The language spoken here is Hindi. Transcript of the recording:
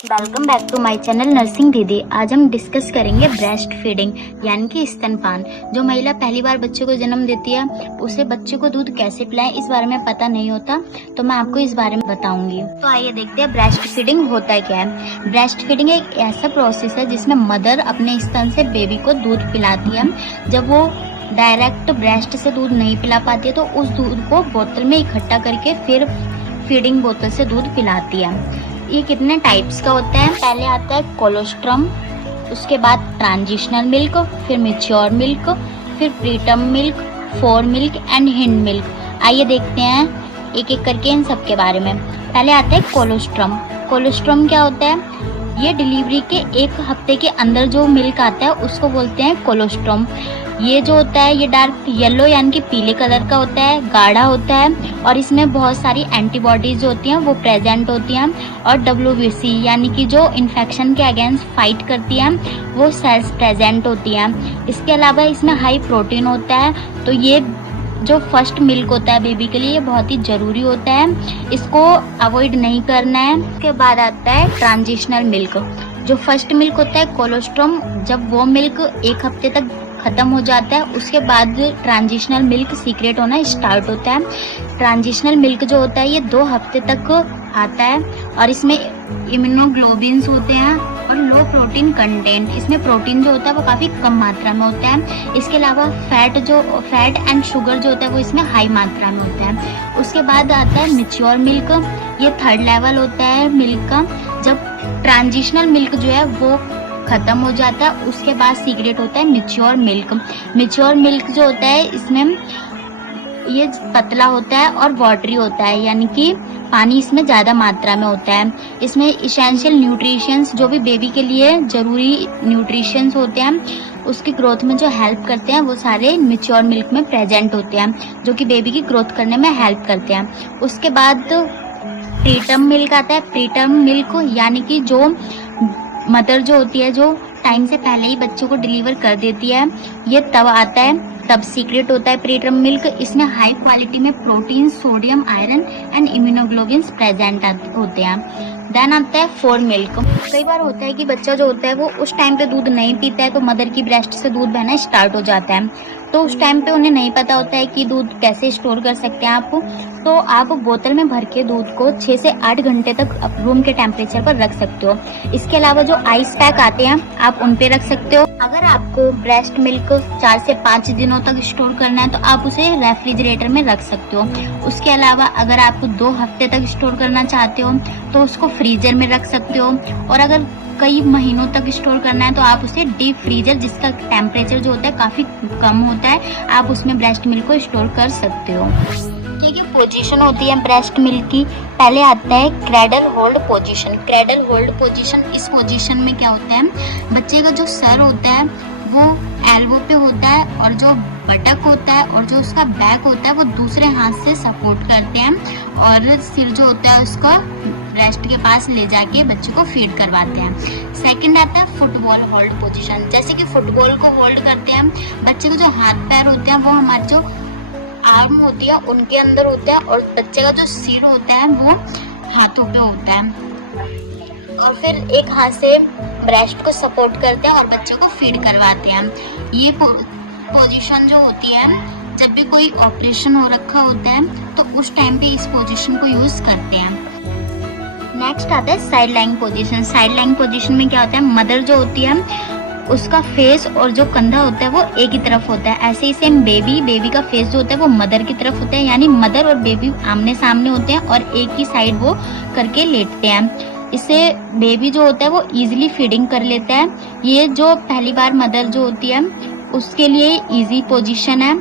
Welcome back to my channel nursing Didi. आज हम डिस्कस करेंगे ब्रेस्ट फीडिंग यानी कि स्तनपान। जो महिला पहली बार बच्चे को जन्म देती है उसे बच्चे को दूध कैसे पिलाएं इस बारे में पता नहीं होता, तो मैं आपको इस बारे में बताऊंगी। तो आइए देखते हैं ब्रेस्ट फीडिंग होता है क्या है। ब्रेस्ट फीडिंग एक ऐसा प्रोसेस है जिसमें मदर अपने स्तन से बेबी को दूध पिलाती है। जब वो डायरेक्ट ब्रेस्ट से दूध नहीं पिला पाती है तो उस दूध को बोतल में इकट्ठा करके फिर फीडिंग बोतल से दूध पिलाती है। ये कितने टाइप्स का होता है? पहले आता है कोलोस्ट्रम, उसके बाद ट्रांजिशनल मिल्क, फिर मैच्योर मिल्क, फिर preterm milk, four milk and hind milk. आइए देखते हैं एक एक करके इन सब के बारे में। पहले आता है कोलोस्ट्रम। कोलोस्ट्रम क्या होता है? ये डिलीवरी के एक हफ्ते के अंदर जो मिल्क आता है उसको बोलते हैं कोलोस्ट्रम। ये जो होता है ये डार्क येलो यानी कि पीले कलर का होता है, गाढ़ा होता है और इसमें बहुत सारी एंटीबॉडीज होती हैं वो प्रेजेंट होती हैं और WBC यानी कि जो इन्फेक्शन के अगेंस्ट फाइट करती हैं वो सेल्स प्रेजेंट होती हैं। इसके अलावा इसमें हाई प्रोटीन होता है। तो ये जो फर्स्ट मिल्क होता है बेबी के लिए ये बहुत ही ज़रूरी होता है, इसको अवॉइड नहीं करना है। उसके बाद आता है ट्रांजिशनल मिल्क। जो फर्स्ट मिल्क होता है कोलोस्ट्रम, जब वो मिल्क एक हफ्ते तक ख़त्म हो जाता है उसके बाद ट्रांजिशनल मिल्क सीक्रेट होना स्टार्ट होता है। ट्रांजिशनल मिल्क जो होता है ये 2 हफ्ते तक आता है और इसमें इम्यूनोग्लोबिन्स होते हैं और लो प्रोटीन कंटेंट। इसमें प्रोटीन जो होता है वो काफ़ी कम मात्रा में होता है। इसके अलावा फैट एंड शुगर जो होता है वो इसमें हाई मात्रा में होता है। उसके बाद आता है मैच्योर मिल्क। ये थर्ड लेवल होता है मिल्क का। जब ट्रांजिशनल मिल्क जो है वो ख़त्म हो जाता है उसके बाद सीक्रेट होता है मैच्योर मिल्क। मैच्योर मिल्क जो होता है इसमें ये पतला होता है और वाटरी होता है यानी कि पानी इसमें ज़्यादा मात्रा में होता है। इसमें इसेंशियल न्यूट्रिशंस जो भी बेबी के लिए ज़रूरी न्यूट्रिशंस होते हैं उसकी ग्रोथ में जो हेल्प करते हैं वो सारे मैच्योर मिल्क में प्रेजेंट होते हैं जो कि बेबी की ग्रोथ करने में हेल्प करते हैं। उसके बाद प्रीटर्म मिल्क आता है। प्रीटर्म मिल्क यानी कि जो मदर जो होती है जो टाइम से पहले ही बच्चों को डिलीवर कर देती है ये तब आता है, तब सीक्रेट होता है प्रीटर्म मिल्क। इसमें हाई क्वालिटी में protein, sodium, iron and immunoglobins present होते हैं। देन आता है फोर मिल्क। कई बार होता है कि बच्चा जो होता है वो उस टाइम पे दूध नहीं पीता है तो मदर की ब्रेस्ट से दूध बहना स्टार्ट हो जाता है। तो उस टाइम पे उन्हें नहीं पता होता है कि दूध कैसे स्टोर कर सकते हैं आप। तो आप बोतल में भर के दूध को 6 से 8 घंटे तक रूम के टेम्परेचर पर रख सकते हो। इसके अलावा जो आइस पैक आते हैं आप उन पे रख सकते हो। अगर आपको ब्रेस्ट मिल्क 4 से 5 दिनों तक स्टोर करना है तो आप उसे रेफ्रिजरेटर में रख सकते हो। उसके अलावा अगर आपको 2 हफ्ते तक स्टोर करना चाहते हो तो उसको फ्रीजर में रख सकते हो। और अगर कई महीनों तक स्टोर करना है तो आप उसे डीप फ्रीजर जिसका टेम्परेचर जो होता है काफ़ी कम होता है आप उसमें ब्रेस्ट मिल्क को स्टोर कर सकते हो। ठीक है, पोजीशन होती है ब्रेस्ट मिल्क की। पहले आता है cradle hold position. Cradle hold position, इस पोजीशन में क्या होता है बच्चे का जो सर होता है वो एल्बो पे होता है और जो बटक होता है और जो उसका बैक होता है वो दूसरे हाथ से सपोर्ट करते हैं और सिर जो होता है उसका ब्रेस्ट के पास ले जाके बच्चे को फीड करवाते हैं। सेकंड आता है फुटबॉल होल्ड पोजीशन। जैसे कि फुटबॉल को होल्ड करते हैं, बच्चे को जो हाथ पैर होते हैं वो हमारे जो आर्म होती है उनके अंदर होता है और बच्चे का जो सिर होता है वो हाथों पे होता है और फिर एक हाथ से ब्रेस्ट को सपोर्ट करते हैं और बच्चे को फीड करवाते हैं। ये पोजीशन जो होती है जब भी कोई ऑपरेशन हो रखा होता है तो उस टाइम पे इस पोजीशन को यूज करते हैं। नेक्स्ट आता है side line position. Side line position में क्या होता है मदर जो होती है उसका फेस और जो कंधा होता है वो एक ही तरफ होता है। ऐसे ही सेम बेबी का फेस जो होता है वो मदर की तरफ होता है, यानी मदर और बेबी आमने सामने होते हैं और एक ही साइड वो करके लेटते हैं। इससे बेबी जो होता है वो इजीली फीडिंग कर लेता है। ये जो पहली बार मदर जो होती है उसके लिए इजी पोजीशन है।